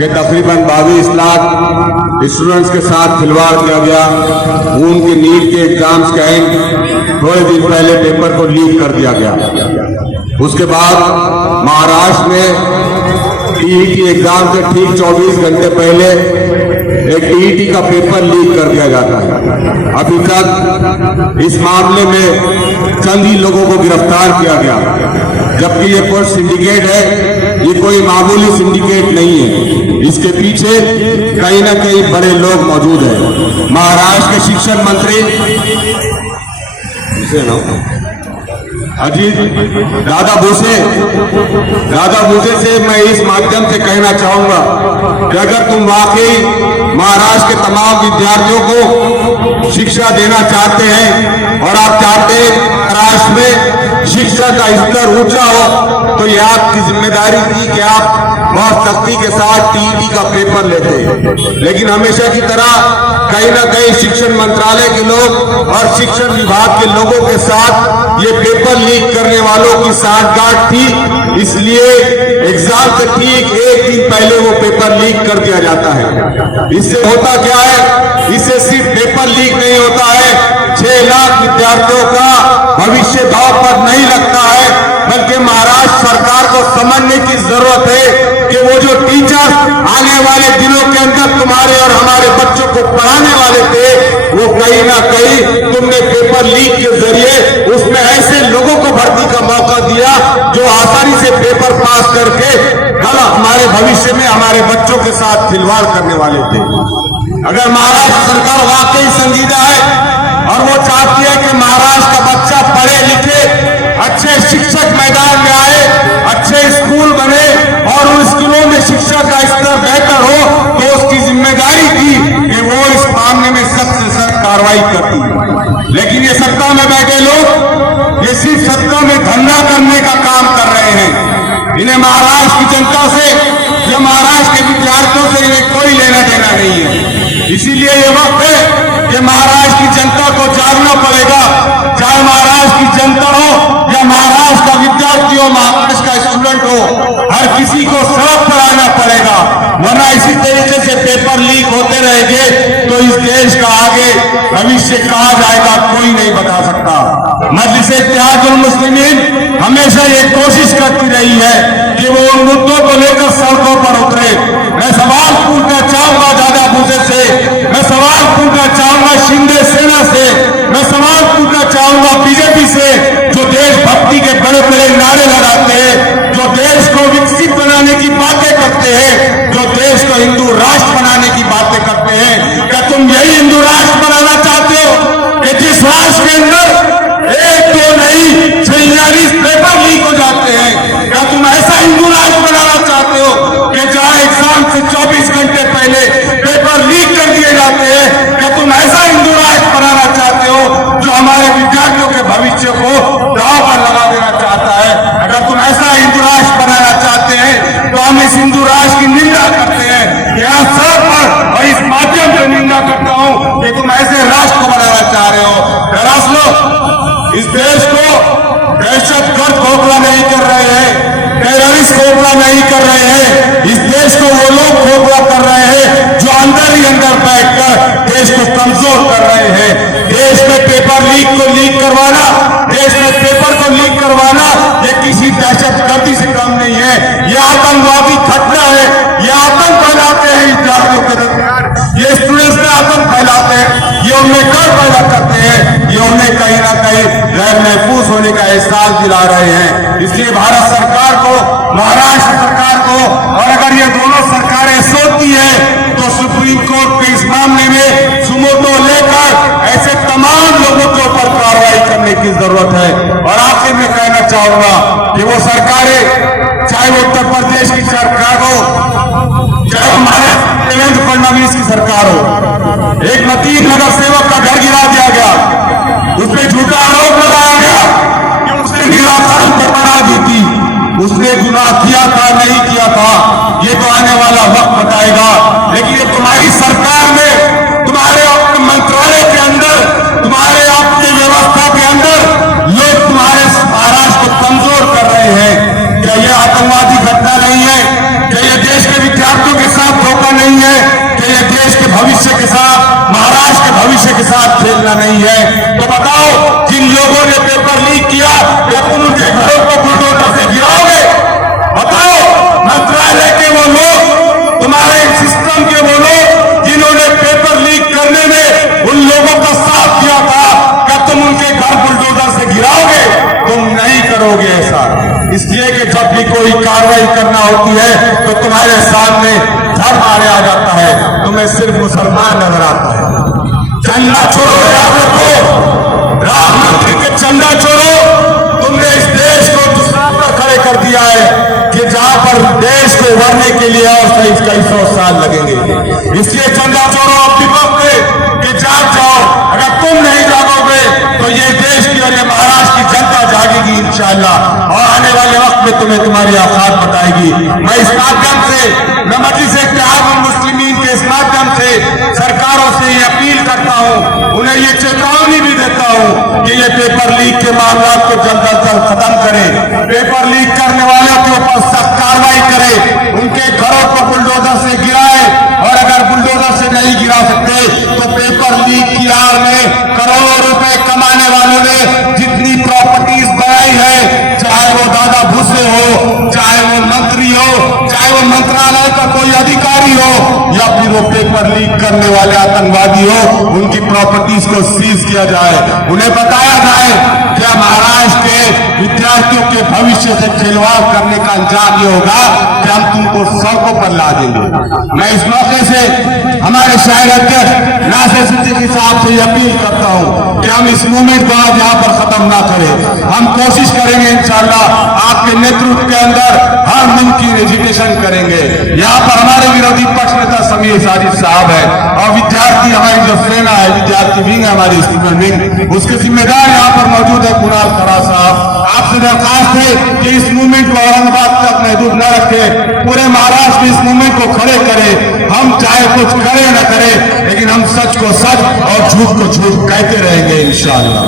कि तकरीबन 22 लाख स्टूडेंट्स के साथ खिलवाड़ किया गया। उनके नीट के एग्जाम्स का थोड़े दिन पहले पेपर को लीक कर दिया गया। उसके बाद महाराष्ट्र में टीईटी एग्जाम के ठीक 24 घंटे पहले एक टीईटी का पेपर लीक कर दिया जाता है। अभी तक इस मामले में चंद ही लोगों को गिरफ्तार किया गया, जबकि ये कोई सिंडिकेट है, ये कोई मामूली सिंडिकेट नहीं है। इसके पीछे कहीं ना कहीं बड़े लोग मौजूद हैं। महाराष्ट्र के शिक्षण मंत्री अजीत दादा भूसे से मैं इस माध्यम से कहना चाहूंगा कि अगर तुम वाकई महाराष्ट्र के तमाम विद्यार्थियों को शिक्षा देना चाहते हैं और आप चाहते हैं महाराष्ट्र में शिक्षा का स्तर ऊंचा हो, तो यह आपकी जिम्मेदारी थी कि आप बहुत सख्ती के साथ टीईटी का पेपर लेते। लेकिन हमेशा की तरह कहीं ना कहीं शिक्षण मंत्रालय के लोग और शिक्षण विभाग के लोगों के साथ ये पेपर लीक करने वालों की सांठगांठ थी, इसलिए एग्जाम से ठीक एक दिन पहले वो पेपर लीक कर दिया जाता है। इससे होता क्या है, इससे सिर्फ पेपर लीक नहीं होता है, 6 लाख विद्यार्थियों का भविष्य दांव पर नहीं लगता है, बल्कि महाराष्ट्र सरकार को समझने की जरूरत है कि वो जो टीचर आने वाले दिनों के अंदर तुम्हारे और हमारे बच्चों को पढ़ाने वाले थे, वो कहीं ना कहीं तुमने पेपर लीक के जरिए उसमें ऐसे लोगों को भर्ती का मौका दिया जो आसानी से पेपर पास करके कल हमारे भविष्य में हमारे बच्चों के साथ खिलवाड़ करने वाले थे। अगर महाराष्ट्र सरकार वाकई संजीदा है और वो चाहती है कि महाराष्ट्र का बच्चा पढ़े लिखे, अच्छे शिक्षक मैदान में आए, अच्छे स्कूल बने और उन स्कूलों में शिक्षा का स्तर बेहतर हो, तो उसकी जिम्मेदारी थी कि वो इस मामले में सख्त से सख्त कार्रवाई करती। लेकिन ये सत्ता में बैठे लोग ये सिर्फ सत्ता में धंधा करने का काम कर रहे हैं। इन्हें महाराष्ट्र की जनता से या महाराष्ट्र के विद्यार्थियों से इन्हें कोई लेना देना नहीं है। इसीलिए ये वक्त है कि महाराष्ट्र की जनता को जागना पड़ेगा, चाहे महाराष्ट्र की जनता हो या महाराष्ट्र का विद्यार्थी हो, महाराष्ट्र का स्टूडेंट हो, हर किसी को सड़क पर आना पड़ेगा, वरना इसी तरीके से पेपर लीक होते रहेंगे तो इस देश का आगे भविष्य कहा जाएगा कोई नहीं बता सकता। मजलिस इत्तेहादुल मुस्लिमीन हमेशा ये कोशिश करती रही है कि वो उन मुद्दों को लेकर सड़कों पर उतरे। मैं सवाल पूछना चाहूंगा दादा भूसे से, मैं सवाल पूछना चाहूंगा शिंदे सेना से, मैं सवाल पूछना चाहूंगा बीजेपी से, जो देशभक्ति के बड़े बड़े नारे लगाते हैं, जो देश को विकसित बनाने की बातें करते हैं, जो देश को हिंदू राष्ट्र बनाने की बातें करते हैं। क्या तुम यही हिंदू राष्ट्र बनाना चाहते हो कि जिस राष्ट्र के अंदर एक दो नहीं 46 पेपर लीक हो जाते हैं? क्या तुम ऐसा हिंदू राष्ट्र बनाना चाहते हो कि जहां एग्जाम से 24 घंटे पहले पेपर लीक कर दिए जाते हैं? क्या तुम ऐसा हिंदू राष्ट्र बनाना चाहते हो जो हमारे विद्यार्थियों के भविष्य को दांव पर लगा देना चाहता है? अगर तुम ऐसा हिंदू राष्ट्र बनाना चाहते हैं तो हम इस हिंदू राष्ट्र की निंदा करते हैं, यहाँ सर पर और इस माध्यम से निंदा करता हूं कि तुम ऐसे राष्ट्र को बनाना चाह रहे हो। दरअसल इस देश को दहशतगर्द खोखला नहीं कर रहे हैं, टेररिस्ट खोखला नहीं कर रहे हैं, इस देश को वो लोग खोखला कर रहे हैं जो अंदर ही अंदर बैठकर देश को कमजोर कर रहे हैं। देश में पेपर लीक को लीक करवाना, देश में पेपर को लीक करवाना ये किसी दहशतगर्दी से कम नहीं है, ये आतंकवादी घटना है। ये आतंक फैलाते हैं इस जातियों के दरमियान, ये स्टूडेंट्स में आतंक फैलाते हैं, ये उनमें डर पैदा करते हैं, ये उन्हें कहीं ना कहीं गैर महफूज होने का एहसास दिला रहे हैं। इसलिए भारत सरकार को, महाराष्ट्र सरकार को, और अगर ये दोनों सरकारें सोचती है तो सुप्रीम कोर्ट के इस मामले में सुमोटो लेकर ऐसे तमाम लोगों के ऊपर कार्रवाई करने की जरूरत है। और आखिर में कहना चाहूंगा कि वो सरकारें, चाहे वो उत्तर प्रदेश की सरकार हो, चाहे हमारे देवेंद्र फडणवीस की सरकार हो, एक मतीन नगर सेवक का घर गिरा दिया गया, उसपे झूठा आरोप लगाया गया कि उसने गिरफ्तार बना दी थी। उसने गुनाह किया था नहीं किया था ये तो आने वाला वक्त बताएगा, लेकिन ये तुम्हारी सरकार में, तुम्हारे मंत्रालय के अंदर, तुम्हारे आपकी व्यवस्था के अंदर लोग तुम्हारे महाराष्ट्र को कमजोर कर रहे हैं। क्या ये आतंकवादी घटना नहीं है? क्या ये देश के विद्यार्थियों के साथ हैं। तो बताओ, जिन लोगों ने पेपर लीक किया, क्या तुम उनके घरों को बुलडोजर से गिराओगे? बताओ, मंत्रालय के वो लोग, तुम्हारे सिस्टम के वो लोग जिन्होंने पेपर लीक करने में उन लोगों का साथ दिया था, क्या तुम उनके घर बुलडोजर से गिराओगे? तुम नहीं करोगे ऐसा। इसलिए कि जब भी कोई कार्रवाई करना होती है तो तुम्हारे सामने धर्म आ जाता है, तुम्हें सिर्फ मुसलमान नजर आता है। चंदा छोड़ो, याद रखो, राम मंदिर के चंदा छोड़ो। तुमने इस देश को दुश्मन पर खड़े कर दिया है कि जहां पर देश को उभरने के लिए और कई 100 साल लगेंगे। इसलिए चंदा छोड़ो, अपनी वक्त कि जाग जाओ। अगर तुम नहीं जागोगे तो ये देश की और ये महाराष्ट्र की जनता जागेगी इंशाअल्लाह, और आने वाले वक्त में तुम्हें तुम्हारी औकात बताएगी। मैं इस माध्यम से, मैं मजलिस इत्तेहादुल मुस्लिमीन के इस माध्यम से सरकारों से ये अपील करता हूं, उन्हें ये चेतावनी भी देता हूं कि ये पेपर लीक के मामला को जल्द अज जल्द खत्म करें, पेपर लीक करने वालों के ऊपर सख्त कार्रवाई करें, उनके घरों को बुलडोजर से गिराए, और अगर बुलडोजर से नहीं गिरा सकते तो पेपर लीक की आड़ में करोड़ों रुपए कमाने वालों ने जितनी प्रॉपर्टीज बनाई है, चाहे वो दादा भूसे हो, चाहे वो मंत्री हो, चाहे वो मंत्रालय का कोई अधिकारी हो, या फिर वो पेपर लीक करने वाले आतंकवादी हो, उनकी प्रॉपर्टीज को सीज किया जाए। उन्हें बताया जाए कि महाराष्ट्र के विद्यार्थियों के भविष्य से खिलवाड़ करने का अंजाम ये होगा कि हम तुमको सड़कों पर ला देंगे। मैं इस मौके से हमारे शायर अध्यक्ष नासिर सिद्दीकी साहब से अपील करता हूं कि हम इस मूवमेंट को आज यहाँ पर खत्म ना करें। हम कोशिश करेंगे इंशाअल्लाह, आपके नेतृत्व के अंदर हर मुमकिन एजुकेशन करेंगे। यहाँ पर हमारे विरोधी पक्ष नेता समीर साजिद साहब है, और विद्यार्थी, हमारी जो सेना है, विद्यार्थी विंग है, हमारी स्टूडेंट विंग, उसके जिम्मेदार यहाँ पर मौजूद है कुणाल खरा साहब। आपसे दरखास्त है कि इस मूवमेंट को औरंगाबाद तक महदूद न रखे, पूरे महाराष्ट्र में इस मूवमेंट को खड़े करें। हम चाहे कुछ करें न करें, लेकिन हम सच को सच और झूठ को झूठ कहते रहेंगे इंशाअल्लाह।